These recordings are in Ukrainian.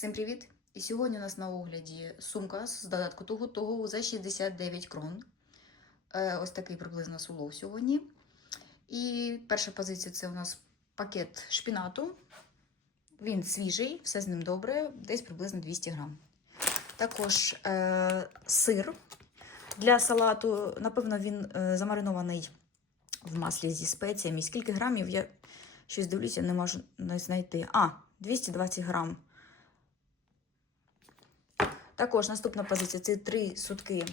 Всім привіт! І сьогодні у нас на огляді сумка з додатку того того за 69 крон. Е, ось такий приблизно улов сьогодні. І перша позиція це у нас пакет шпінату. Він свіжий, все з ним добре, десь приблизно 200 грам. Також е, сир для салату. Напевно, він е, замаринований в маслі зі спеціями. Скільки грамів я щось дивлюся, не можу знайти. А, 220 грам. Також наступна позиція це три сутки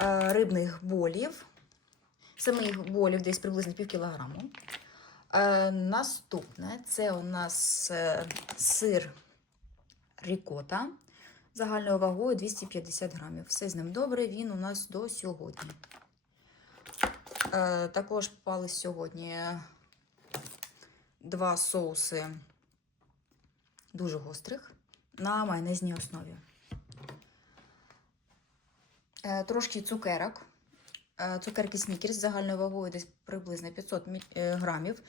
е, рибних болів. Самих болів десь приблизно пів кілограму. Е, наступне це у нас е, сир рікота загальною вагою 250 грамів. Все з ним добре, він у нас до сьогодні. Також попали сьогодні два соуси дуже гострих на майонезній основі. Е, Трошки цукерок. Е, Цукерки снікерс з загальною вагою десь приблизно 500 е, грамів.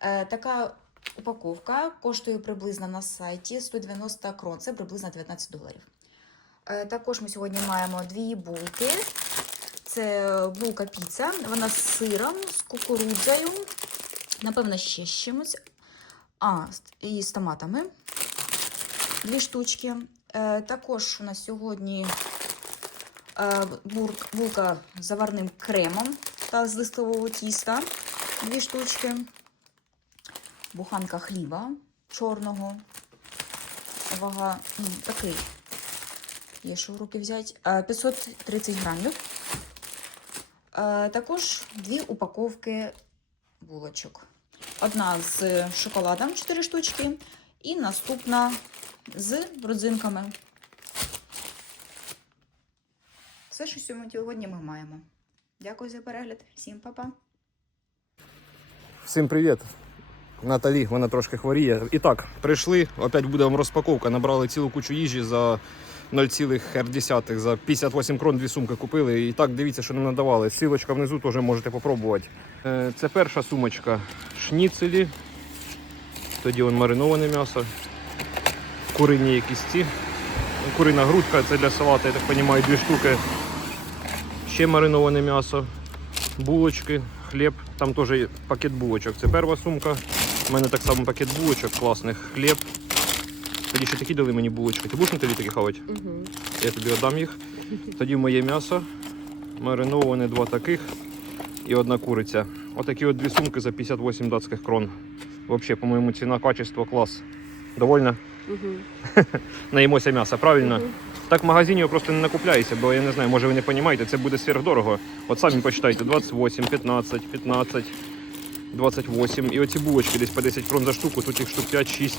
Така упаковка коштує приблизно на сайті 190 крон, це приблизно 19 доларів. Також ми сьогодні маємо дві булки. Це булка піца, вона з сиром, з кукурудзою, напевно, ще з чимось. А, і з томатами. Дві штучки. Також у нас сьогодні булка з заварним кремом та з листового тіста. Дві штучки. Буханка хліба чорного. Вага ну, такий. Є що в руки взяти. Е, 530 грамів. Е, також дві упаковки булочок. Одна з шоколадом 4 штучки, і наступна з родзинками. Все, що сьогодні ми маємо. Дякую за перегляд. Всім па-па. Всім привіт. Наталі, вона трошки хворіє. І так, прийшли, опять буде вам розпаковка. Набрали цілу кучу їжі за 0,1 за 58 крон дві сумки купили. І так, дивіться, що нам надавали. Силочка внизу теж можете попробувати. Е, Це перша сумочка шніцелі. Тоді вон мариноване м'ясо. Курині якісь ці. Курина грудка, це для салату, я так розумію, дві штуки. Ще мариноване м'ясо булочки, хліб. Там теж є пакет булочок. Це перша сумка. У мене так само пакет булочок класних, хліб. Тоді ще такі дали мені булочки. Ти будеш на тобі такі хавати? Угу. Я тобі віддам їх. Тоді моє м'ясо. Мариноване два таких і одна куриця. Отакі от дві сумки за 58 датських крон. Взагалі, по-моєму, ціна, качество, клас. Довольно? Угу. Наїмося м'яса, правильно? Так в магазині ви просто не накупляєте, бо я не знаю, може ви не розумієте, це буде сверхдорого. От самі почитайте, 28, 15, 15, 28. І оці булочки десь по 10 крон за штуку, тут їх штук 5-6.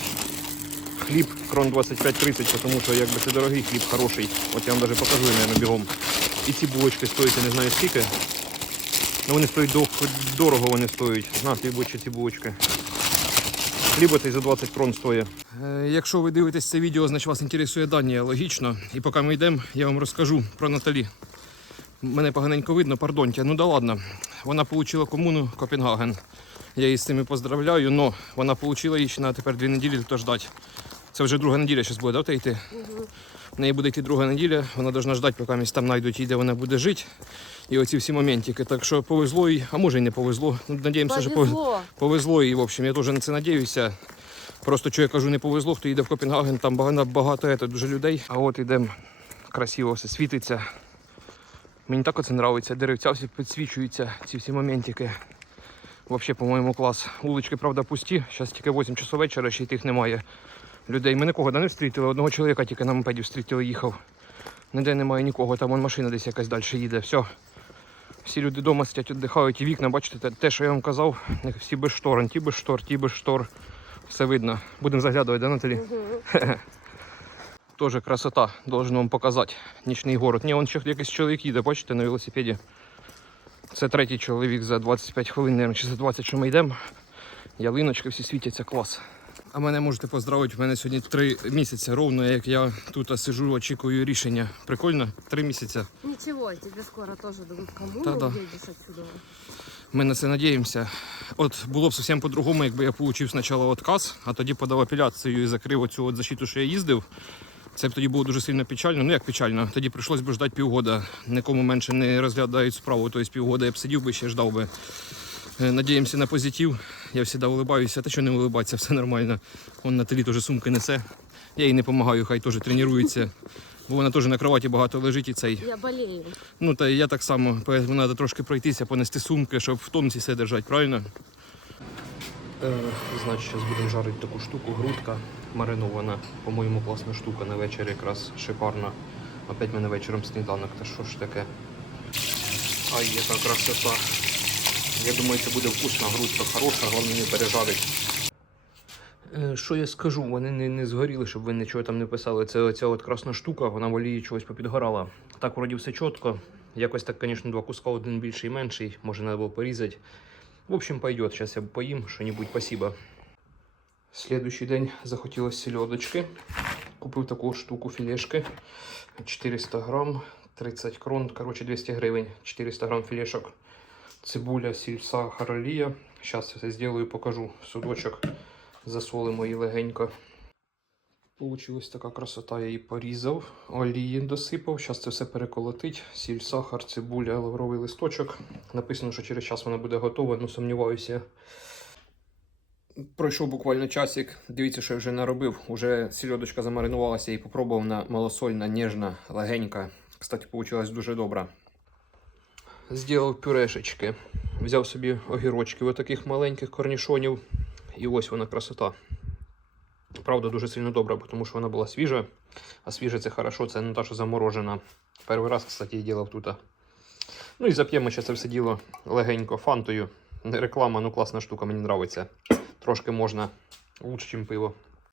Хліб крон 25-30, тому що якби це дорогий хліб, хороший. От я вам навіть покажу, наверное, бігом. І ці булочки стоять, я не знаю скільки. Ну вони стоять дорого, вони стоять. На, будуть ці булочки. Хліб цей за 20 крон стоїть. Е, Якщо ви дивитесь це відео, значить вас інтересує Данія, логічно. І поки ми йдемо, я вам розкажу про Наталі. Мене поганенько видно, пардоньте. Ну да ладно. Вона отримала комуну Копенгаген. Я її з цим і поздравляю, але вона отримала її ще на тепер дві неділі, то ждать. Це вже друга неділя зараз буде, да, йти? В неї буде йти друга неділя, вона повинна ждати, поки місць там знайдуть її, де вона буде жити. І оці всі моментики. Так що повезло їй, а може і не повезло. Надіємося, що повезло. Повезло. І, в общем, я теж на це надіюся. Просто що я кажу, не повезло, хто їде в Копенгаген, там багато, багато дуже людей. А от йдемо, красиво все світиться. Мені так оце подобається, деревця всі підсвічуються, ці всі моментики. Взагалі, по-моєму, клас. Вулички, правда, пусті. Зараз тільки 8 часов вечора, ще й тих немає людей. Ми нікого да, не встрітили. Одного чоловіка тільки на мопеді встрітили, їхав. Ніде немає нікого, там вон машина десь якась далі їде. Все. Всі люди вдома сидять, віддихають, і вікна, бачите, те- що я вам казав, всі без штор, ті без штор, ті без штор. Все видно. Будемо заглядувати, да, Наталі? Тоже красота, должен вам показати. Нічний город. Ні, он ще якийсь чоловік їде, бачите, на велосипеді. Це третій чоловік за 25 хвилин, мабуть, чи за 20, що ми йдемо. Ялиночки всі світяться, клас. А мене можете поздравити. В мене сьогодні три місяці ровно, як я тут сижу, очікую рішення. Прикольно? Три місяці. Ничего, тебе скоро тоже дадут кому Да-да. уедешь отсюда. Ми на це надіємося. От було б зовсім по-другому, якби я отримав спочатку отказ, а тоді подав апеляцію і закрив оцю от защиту, що я їздив. Це б тоді було дуже сильно печально. Ну як печально, тоді прийшлось би ждати півгода. Нікому менше не розглядають справу. Тобто півгода я б сидів би ще ждав би. Е, Надіємося на позитив. Я завжди улибаюся. Та що не улибатися, все нормально. Он Наталі теж сумки несе. Я їй не допомагаю, хай теж тренується. Бо вона теж на кроваті багато лежить і цей. Я болею. Ну та я так само, треба трошки пройтися, понести сумки, щоб в тонусі все держати, правильно? Е, значить, зараз будемо жарити таку штуку, грудка маринована. По-моєму, класна штука на вечір якраз шикарна. Опять мене вечором сніданок, та що ж таке? Ай, яка красота. Я думаю, це буде вкусна грудка, хороша, головне не пережарить. Е, Що я скажу, вони не, не згоріли, щоб ви нічого там не писали. Це оця от красна штука, вона в олії чогось попідгорала. Так, вроді все чітко. Якось так, звісно, два куска, один більший і менший. Може, треба було порізати. В общем, пойдет. Зараз я поїм що-нибудь, спасибо. Слідуючий день захотілося сільодочки. Купив таку штуку філешки. 400 грам, 30 крон, коротше 200 гривень, 400 грам філешок. Цибуля, сіль, сахар, олія. Зараз все зроблю, покажу судочок. Засолимо її легенько. Получилась така красота, я її порізав, олії досипав. Зараз це все переколотить. Сіль, сахар, цибуля, лавровий листочок. Написано, що через час вона буде готова, ну сумніваюся. Пройшов буквально часик. Дивіться, що я вже наробив. Уже сільодочка замаринувалася і попробував на малосольна, ніжна, легенька. Кстати, вийшла дуже добра. Зробив пюрешечки. Взяв собі огірочки, отаких маленьких корнішонів. І ось вона красота. Правда, дуже сильно добра, тому що вона була свіжа. А свіжа це хорошо, це не та, що заморожена. Перший раз, кстати, її ділав тут. Ну і зап'ємо ще це все діло легенько фантою. Не реклама, ну класна штука, мені подобається. Трошки можна лучше, ніж пиво.